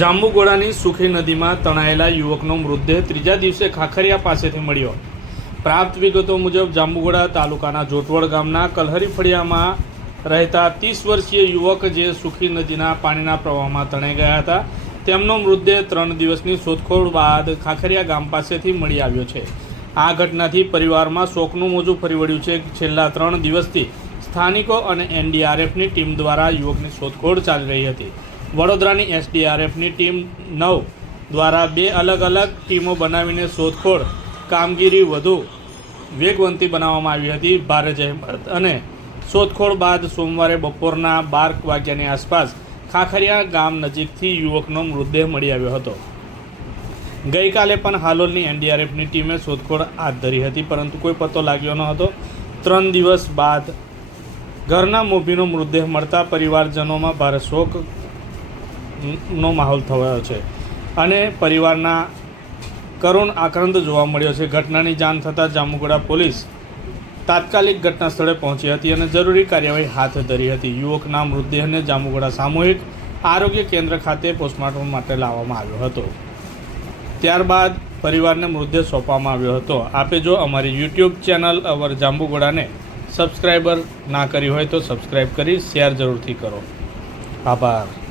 જાંબુગોડાની સુખી નદીમાં તણાયેલા યુવકનો મૃતદેહ ત્રીજા દિવસે ખાખરિયા પાસેથી મળ્યો. પ્રાપ્ત વિગતો મુજબ જાંબુગોડા તાલુકાના જોટવડ ગામના કલહરી ફળિયામાં રહેતા ત્રીસ વર્ષીય યુવક જે સુખી નદીના પાણીના પ્રવાહમાં તણાઈ ગયા હતા, તેમનો મૃતદેહ ત્રણ દિવસની શોધખોળ બાદ ખાખરિયા ગામ પાસેથી મળી આવ્યો છે. આ ઘટનાથી પરિવારમાં શોકનું મોજું ફરી વળ્યું છે છેલ્લા ત્રણ દિવસથી સ્થાનિકો અને એનડીઆરએફની ટીમ દ્વારા યુવકની શોધખોળ ચાલી રહી હતી. વડોદરાની એસડીઆરએફની ટીમ નવ દ્વારા બે અલગ અલગ ટીમો બનાવીને શોધખોળ, કામગીરી વધુ વેગવંતી બનાવવામાં આવી હતી ભારે જહેમત અને શોધખોળ બાદ સોમવારે બપોરના બાર વાગ્યાની આસપાસ ખાખરિયા ગામ નજીકથી યુવકનો મૃતદેહ મળી આવ્યો હતો. ગઈકાલે પણ હાલોલની એનડીઆરએફની ટીમે શોધખોળ હાથ ધરી હતી, પરંતુ કોઈ પત્તો લાગ્યો ન હતો ત્રણ દિવસ બાદ ઘરના મોભીનો મૃતદેહ મળતા પરિવારજનોમાં ભારે શોક નો માહોલ થયો છે. અને પરિવારના કરુણ આક્રંદ જોવા મળ્યો છે. ઘટનાની જાણ થતાં જામુગોડા પોલીસ તાત્કાલિક ઘટના સ્થળે પહોંચી હતી અને જરૂરી કાર્યવાહી હાથ ધરી હતી. યુવકના મૃતદેહને જામુગોડા સામૂહિક આરોગ્ય કેન્દ્ર ખાતે પોસ્ટમોર્ટમ માટે લાવવામાં આવ્યો હતો. ત્યારબાદ પરિવારને મૃતદેહ સોંપવામાં આવ્યો હતો. આપે જો અમારી યુટ્યુબ ચેનલ અવર જાંબુગોડાને સબસ્ક્રાઈબર ના કરી હોય તો સબસ્ક્રાઈબ કરી શેર જરૂરથી કરો. આભાર.